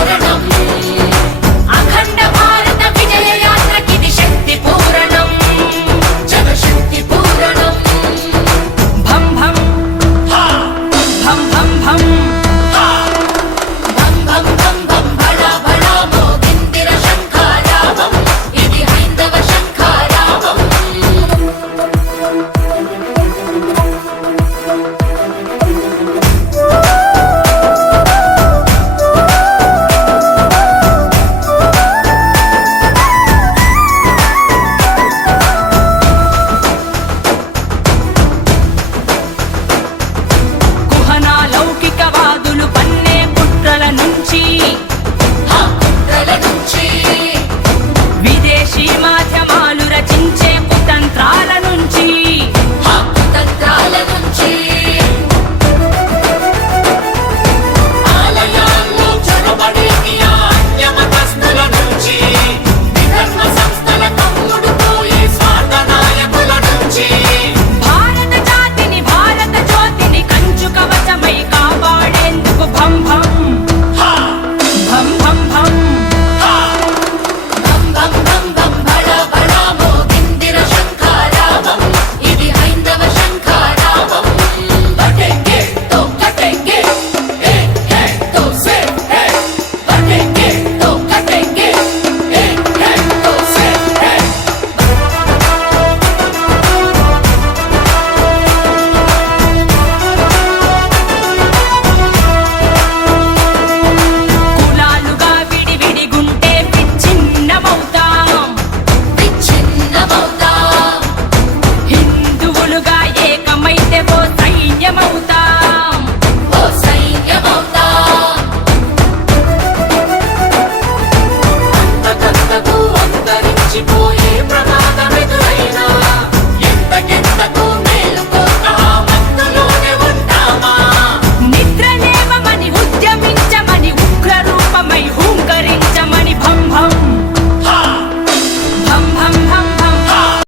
Hold it మర్చిపోయే ప్రభా